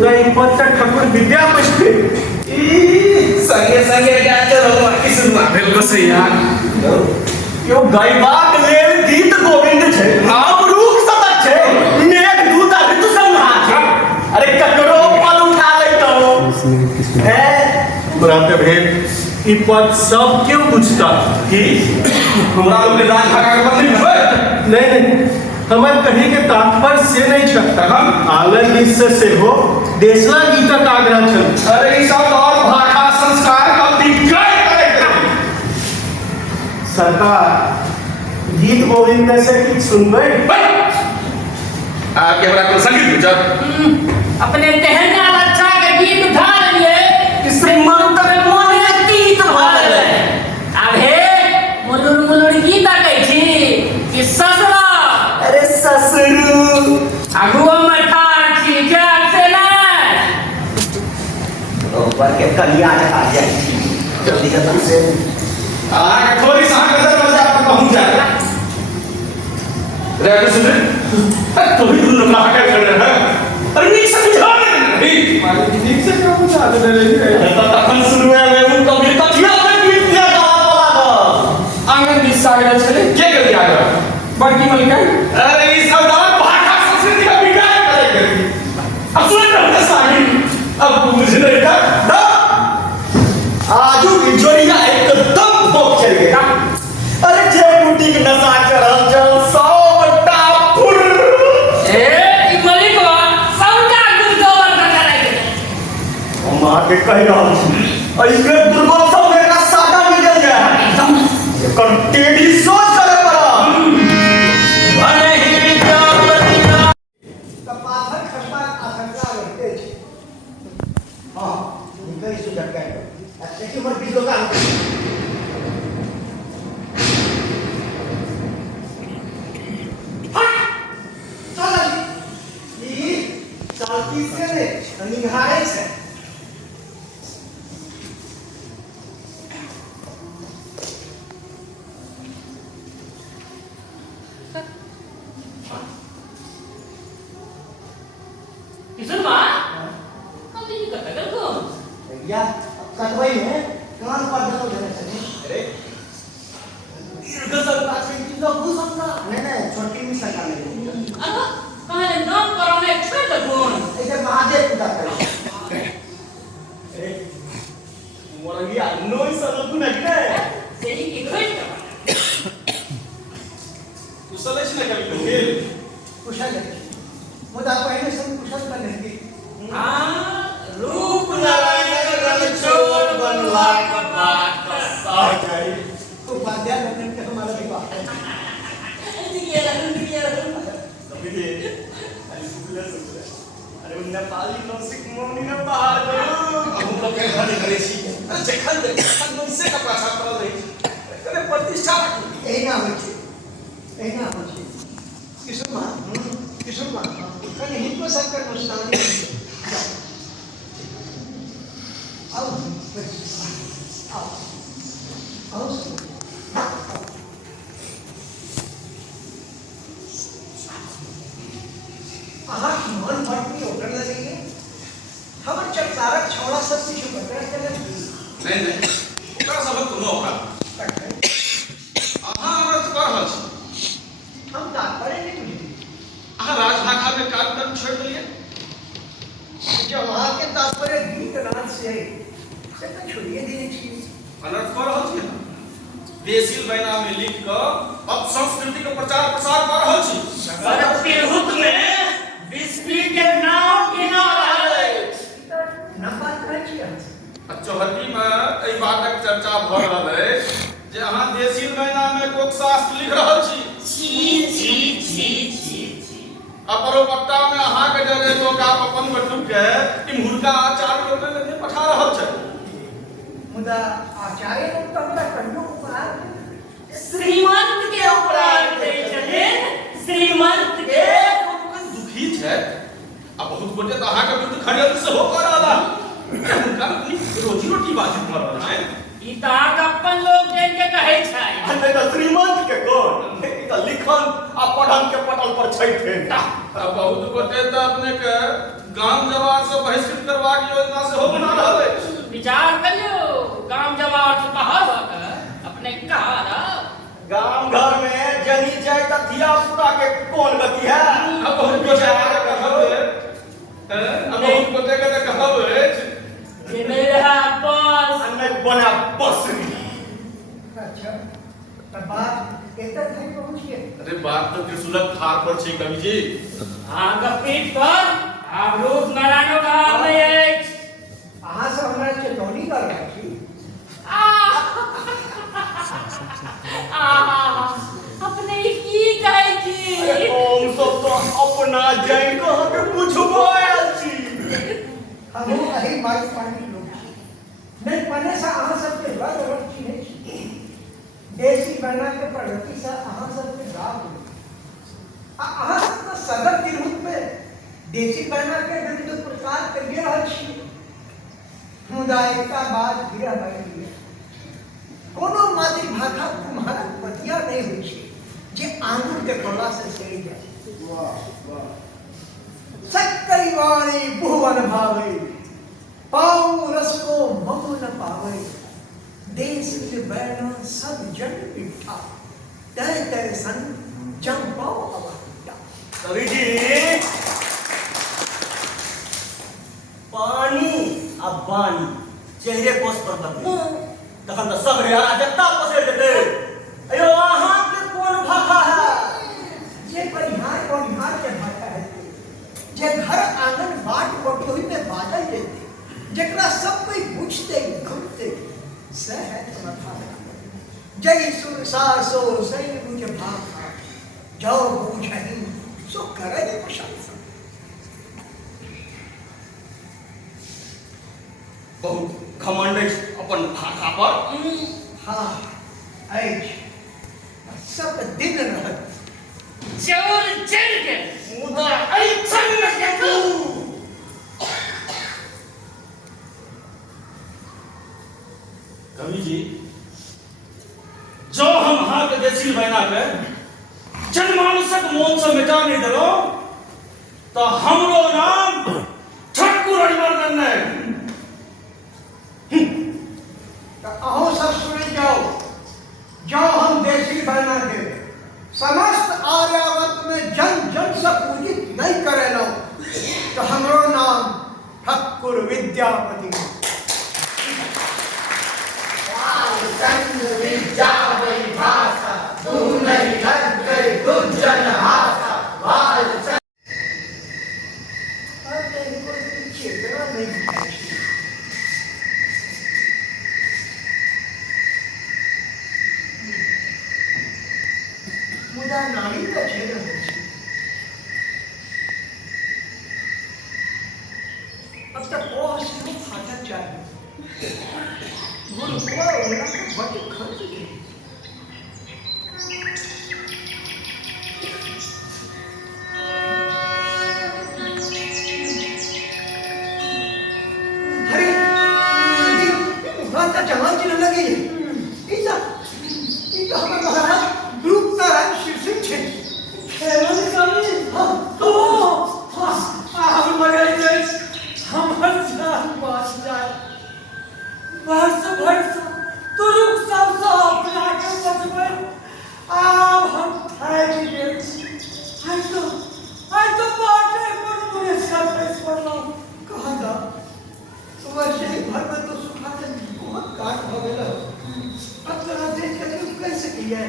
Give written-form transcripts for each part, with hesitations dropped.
उदय पत्ता ठाकुर विद्यापति संगे संगे जाते रहो बाकी सुनवा बिल्कुल सही यार क्यों गायबाक लेल गीत गोविंद छे राम रूप सतत छे नेक दूत ऋतु संहार छे अरे ककरो पल उठा ले तो ए बराते भेद ई पद सब क्यों पूछता कि हमरा लोग के राज भागा के बंदी है नहीं हमार कहीं के तात्पर्य से नहीं सकता हम आलन इससे से हो देशला गीतक आग्रह छल अरे ई सब और भाषा संस्कार का विक्रय करे सरकार गीत गोविंद से कुछ सुनबे आपके हमरा को संगीत जब अपने कहना अच्छा के गीत उठा लिए कि श्रीमंत मोहन गीत भर ले अबे मुलुर मुलुर गीत कहि छी कि ससुरा अरे ससुरु अगुआ मठार छी क्या से ना ऊपर के कलिया आ जाए जल्दी जल्दी से आगे थोड़ी सांग के दरवाजा पर पहुंच जाए रे तो सुन अरे तो भी तुम लोग हटा कर रहे हैं अरे नीक से बुझा नहीं मालिक ठीक से क्या पूछा दे रही तो तखन शुरू है मैं उनको भी कथिया में गीत दिया गावा वाला आंगन में सागर चले के कर दिया गया बड़की मलिका अरे इस सरदार भाषा संस्कृति का विकार करेंगे अब सुन रहे सागी अब मुझे नहीं था आजू की जोड़िया एकदम बोक चल गया अरे जे टूटी की नशा चढ़ल चल सौ टापुर ए ई मलिकवा सौटा गुरगोबर का करे मां के कह रहल छी इसके दुर्गोत्सव में का साटा मिल जाए एकर टेढ़ी सोच करे पड़ा भले ही जावलिया पाथर खसमा आशंका रहते छे हां निकल से झटका देखिए मोर बीच दुकान चल ई चालती से ने निघारे छे किशोर मां कभी नहीं करता कर को या कटवाई है कान पर दो जने छे अरे दीर्घ सकता छे कि लघु सकता नहीं छोटी में सकता नहीं अरे कहां नाम करो ने छोड़ दे कौन ऐसे महादेव पूजा करे मोरंगिया नोई सलतु नहीं ने सेही की खोज कर तू सलेश न कभी लोगे कुशल है मुदा पहले से कुशल कर लेंगे हां रूप नारायण रणछोड़ बनला कपाट आ जाई तो बाध्या लगन के हमारा दिवा कभी दे अरे सुखला सुखला अरे उन्ना पाली नौसिक मोनी न बाहर दो हम लोग के घर घरे छी अरे जखन देखन मन से का पाछा पड़ल रही करे प्रतिष्ठा यही ना होची किशोर मां कने हित को संकर नोस्तानी आओ आहा मन फटनी होकर लगेंगे हम चक्कारक छौड़ा सब कुछ पकड़ के नहीं ओकरा सब तुम ओकरा आहा हमरा तो कर रहल छी हम तात्पर्य नहीं बुझी आहा राजभाषा में काम कर छोड़ दिए जो वहां के तात्पर्य गीत नाच से है से तो छोड़िए देने चाहिए अनर्थ कर रहल छी देशील बैना में लिख के अब संस्कृति के प्रचार प्रसार कर रहल छी भारत के हुत में बिस्पी के नाम गिना रहले नंबर कह छियै चौहद्दी में एई बातक चर्चा भ रहल है जे अहाँ देशील बैना में कोक शास्त्र लिख रहल छी छी अपरोपट्टा में अहाँ के जरे लोग आप अपन बटू के ई मुर्गा आचार्य लोग ने पठा रहल छै मुदा आचार्य लोग तो हमरा कहियो उपहार श्रीमंत के उपरांत दे छथिन श्रीमंत के दुखी छै आ बहुत गोटे त अहाँ के विरुद्ध खड़ियल से हो कर रहला उनका रोजी रोटी बाधित कर रहल है ई ताक अपन लोग जन के कहै छै नहीं तो श्रीमंत के कोन ई तो लिखन आ पढ़न के पटल पर छै थे बहुत गोटे त अपने के गांव जवार से बहिष्कृत करबाक योजना से हो बना रहल अछि। विचार करियो गांव जवार से बाहर होकर अपने कहा ना गांव घर में जनी जाए त धिया पुता के कौन गति है? अब बहुत विचार कहब अब बहुत पते के कहब अछि ये मेरे बस अन्य बना बस अच्छा तब बात एतक नहीं पहुंचिए। अरे बात तो त्रिशूलक थार पर छै कवि जी। आगे पीठ पर आप रूप नारायण का नहीं है अहाँ से हमरा चेतौनी कर रहा छी। अपने की कहे छी हम सब तो अपना जान कह के पूछबो आयल छी। हम अही माई पानी लोग छी। नहीं पने से अहाँ सबके बात और छी नहीं छी। देसी बना के प्रगति से अहाँ सबके लाभ हो। अहाँ सब तो सदर के रूप में देसी बना के विविध प्रकार करिए रहल छी। मुदा एकटा बात गिरा बैठिए कोनो मातृभाषा तुम्हारा पतिया नहीं होइ छै जे आंगन के कोला से सड़ी जाए। वाह वाह सक्कई वाणी भुवन भावे पाऊ रस को मम न पावे देश के बैना सब जन पिठा तय तय सन चंपाओ अवहिता। कवि जी पानी आ बानी चेहरे कोस पर बदले तखन तो सगरे अराजकता पसर देते। अयो अहाँ के कौन भाषा है? ये परिहार के भाषा है जे घर आंगन बाट बटोही में बादल देते जकरा सब कोई बुझते घुमते से है भाषा। जय सुर सासो सही बुझ भाषा जो बुझही सो करे प्रशंसा। बहुत घमंड अछि अपन भाषा पर। हाँ ऐछ सब दिन रहत चोर चल के मुदा ऐछन न देखू। कवि जी जो हम अहाँ के देसी बना के जनमानसक मोन से मिटा नहीं दिलो तो हमरो नाम ठाकुर हरिवर्धन नहीं। अहो सब सुन जाओ जो हम देसी बना के समस्त आर्यावर्त में जन जन से पूजित नहीं करेलो तो हमरो नाम ठाकुर विद्यापति। मुदा नारी का छेद हो अब तक बहुत से फाटा चाहिए गुरु हुआ उन्हें बड़ी खर्च की। अरे मुहाता जवान चलने लगी है। इसा हमें महाराज रूप नारायण शिव सिंह छे। खेलो निकाली हाँ तो हाँ आप मरे गए हमर जान बच जाए वर्ष वर्ष तो रुक सब अपना के बचबे आब हम थाक गेल छी। आज तो बाटे पर मुझे सब पड़लो कहा था वैसे घर में तो सुखा के बहुत काट हो गेल। अब तोरा देख के तू कैसे किया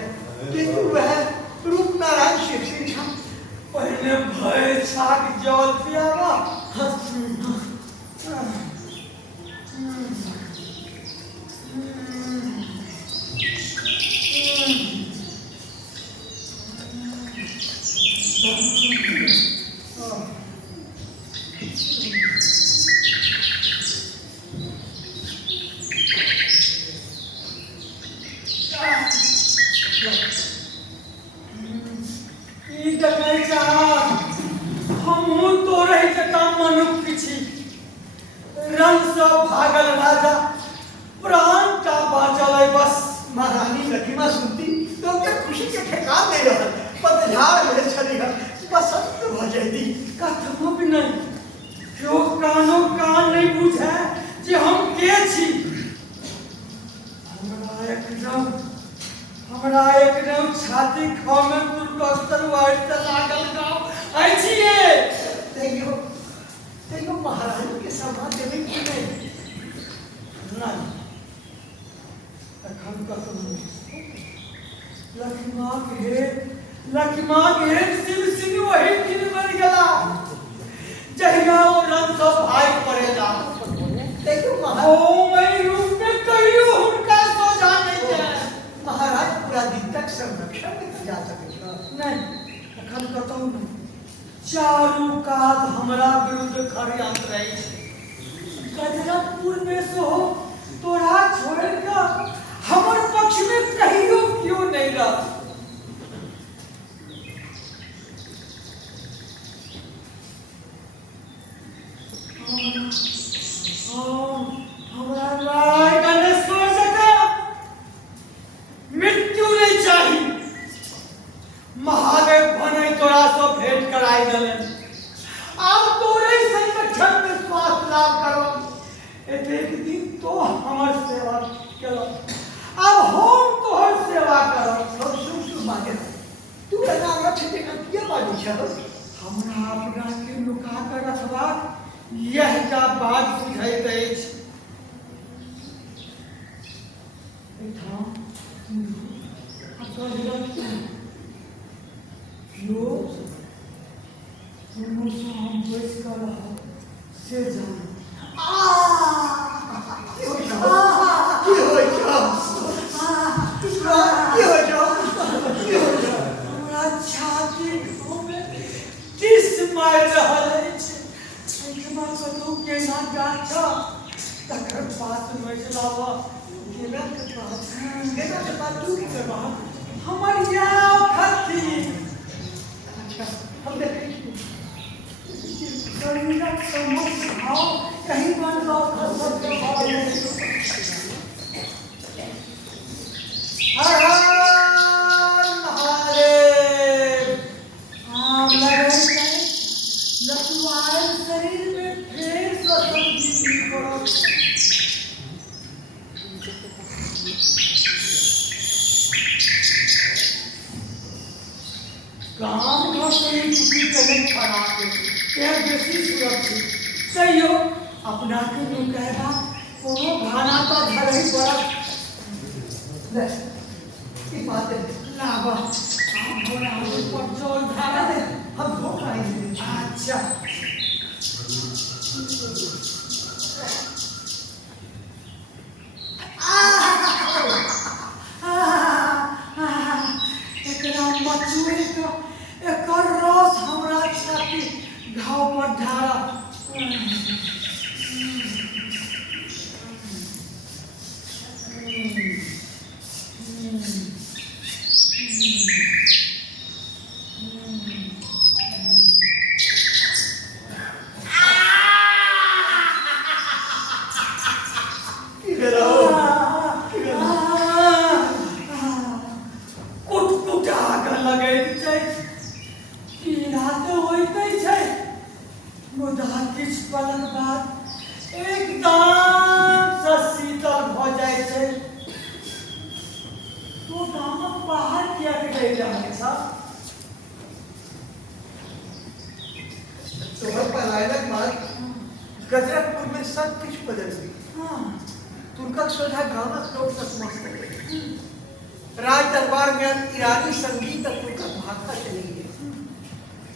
कि तू वह रूप नारायण शिव सिंह था पहले भय छाक जल पियावा भागल राजा प्राण का बाचल है बस। महारानी लखीमा सुनती तो के खुशी के ठेकान नहीं रहा। पतझाड़ में चली बसंत भजती कथम भी नहीं हमरा एकदम छाती खाव में दुर्गस्तर वाइट से लागल गाँव आई छिए तैयो महारानी के सभा देवे कि नहीं अखन कतहु लक्ष्मा के शिव सिंह वही दिन बन गला जहिया ओ रंग सब भाई पड़ेला तैयो महाराज मई रूप में कहियो हुनका सोझा नहीं जाए महाराज पूरा दिन तक संरक्षण में जा सके नहीं अखन कतहु नहीं चारू कात हमरा विरुद्ध खड़ियात रही गजरतपुर में सो तोरा छोड़ कर हमर पक्ष में कहियो क्यों नहीं रहा हमरा राय गणेश्वर सका मृत्यु नहीं चाहिए महादेव बने तोरा सो भेंट कराई देलन अब तोरे संरक्षण में स्वास्थ्य लाभ करो एक दिन तो हमर सेवा करो अब हम तोहर सेवा करो सब सुख मांगे तू एना रख के किया बाजी छ हमरा अपना के लुका कर रखबा यह का बात बुझाइत अछि एठाम यो हम बैस कर से जान मार रहल अछि एहिठमा कतहु केना जात छ तकर बात मजलावा केना के बात तू की करबा हमर यहाँ खत्ती अच्छा हम देखे शरीरक समस्त भाव कहीं बन खसत के भाव हर हर महादेव आम लगे लटुआए शरीर में फिर सत्संगी करो काम का शरीर कुछ कदम खड़ा के क्या बेसी सुरक्षित सही हो अपना के नु कहबा कोनो भाना तो धरई पड़ा ले की बात है लावा हम भोला पर जोर धारा दे हम धो खाएंगे अच्छा एकरा मचुए का एकर रस हमरा छाती घाव पर ढारा गजरतपुर में सब कुछ बदल गई तुर्कक सोधा गांवक लोग समझते राज दरबार में ईरानी संगीत तुर्कक भाषा चली गई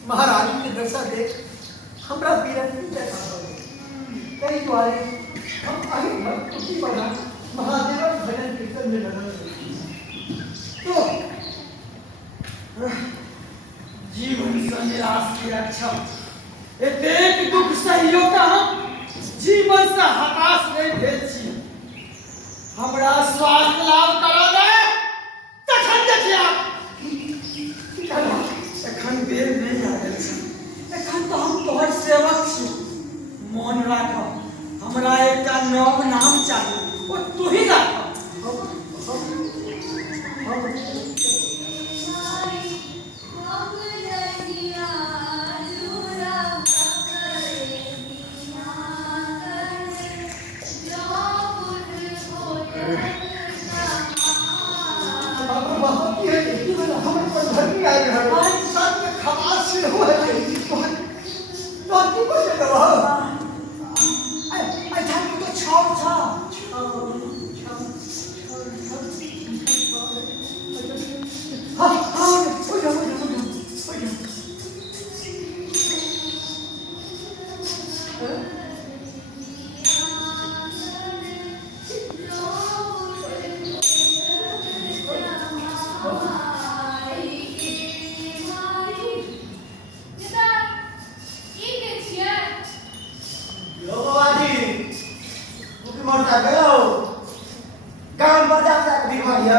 महारानी के दशा देख हमरा बीरनी जैसा कई द्वारे हम अहि भक्ति बना महादेव भजन कीर्तन में लगे तो जीवन से निराश की रक्षा एतेक दुख सहियो का जीवन से हताश नहीं भेल छी हमरा स्वास्थ्य लाभ करा दे तखन देखिया एखन बेर नहीं आयल छै एखन तो हम तोहर सेवक छी मन राख हमरा एकटा नव नाम चाहिए ओ तू ही राख भैया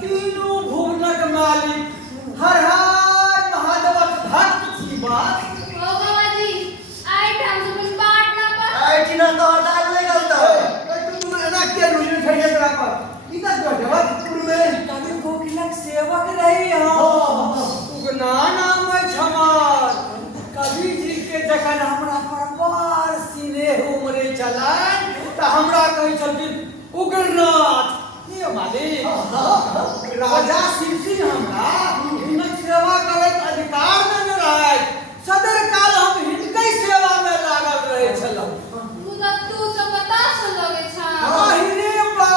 तीनों भुवनक मालिक हर हर महादेव भक्त की बात ओ बाबाजी आई टाइम से कुछ बात ना पर आई चिना तो हटाल नहीं करता तुम ना क्या रुझान खड़े करा पर इधर जो जवाब तुम में कभी कोकिलक सेवक रही हो उगना नाम है छमार कभी जी के जखन हमरा परवार सीने उमरे चलान त हमरा कहि छथिन उग्रनाथ ये मालिक राजा शिव सिंह हमरा हिनक सेवा करत अधिकार न रहे सदर काल हम हिनकै सेवा में लागल रहे छलौ तू तो बता सलोगे छा अहिरे बा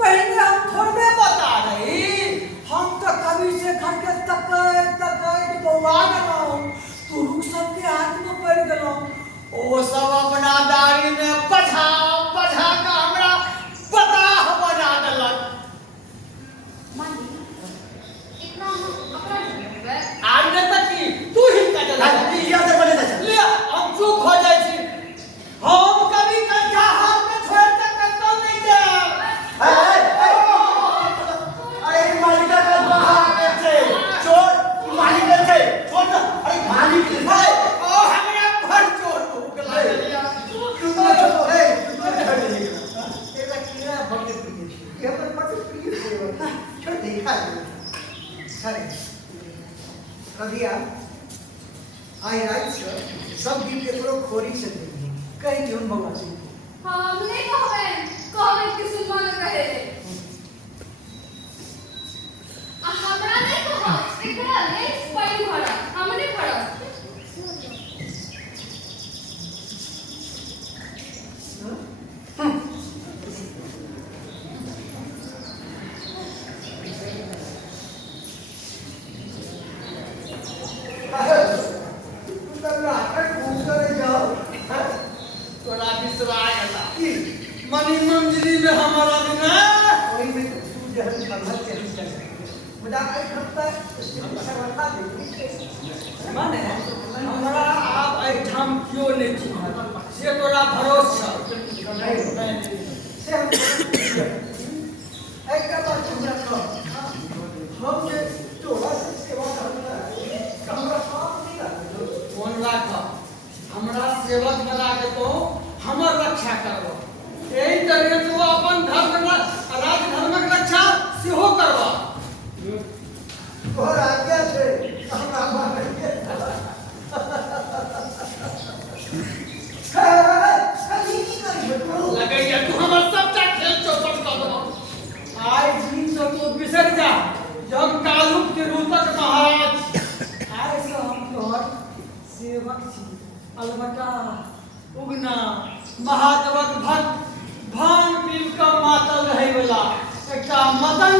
पहले हम थोड़े बता रही हम तो कभी से घर के तक बौआ गलो तू रुक सबके हाथ में पड़ गलो ओ सब अपना दाढ़ी में पछा का हमरा पता बना देलक मानी इतना अपना है आज ने तक की तू ही का चला क्या दे बने था ले हम चुप हो जाए छी हम कभी कंठा हाथ में छोड़ के करता नहीं दे अरे मालिक का बाहर में थे चोर मालिक ने थे छोड़ ना अरे मालिक है ओ हमरा भर चोर हो गला लिया सब गीत एकरो खोरी से कहीं जोन भगवान सिंह हमने कहवे कि सुमन रहे हमरा नहीं कहो एकरा ने पहली भरा हमने भरा तोरा विश्वास गला मनी मंजरी में हमारा बिना वही में तू जहन कलह चली चल मजा आई खत्ता सर्वथा दे माने हमरा आप आई ठाम क्यों नहीं छी से तोरा भरोसा से हम एक का बात हमरा कह हम जे तोरा से सेवा करना हमरा काम नहीं कर कौन राख हमरा सेवक बना के तो हमर रक्षा करबो एही तरह तू अपन धर्म राज धर्मक रक्षा सेहो करबा तोहर आज्ञा छै हमरा माने लगैया तू हमर सबटा खेल चौपट कर दो आइ जी तो बिसर जा जब कालुक के रूपक महाराज आइ से हम तोहर सेवक छी अलबटा उगना महादेवक भक्त भांग पील का मातल रहे वाला एकटा मदन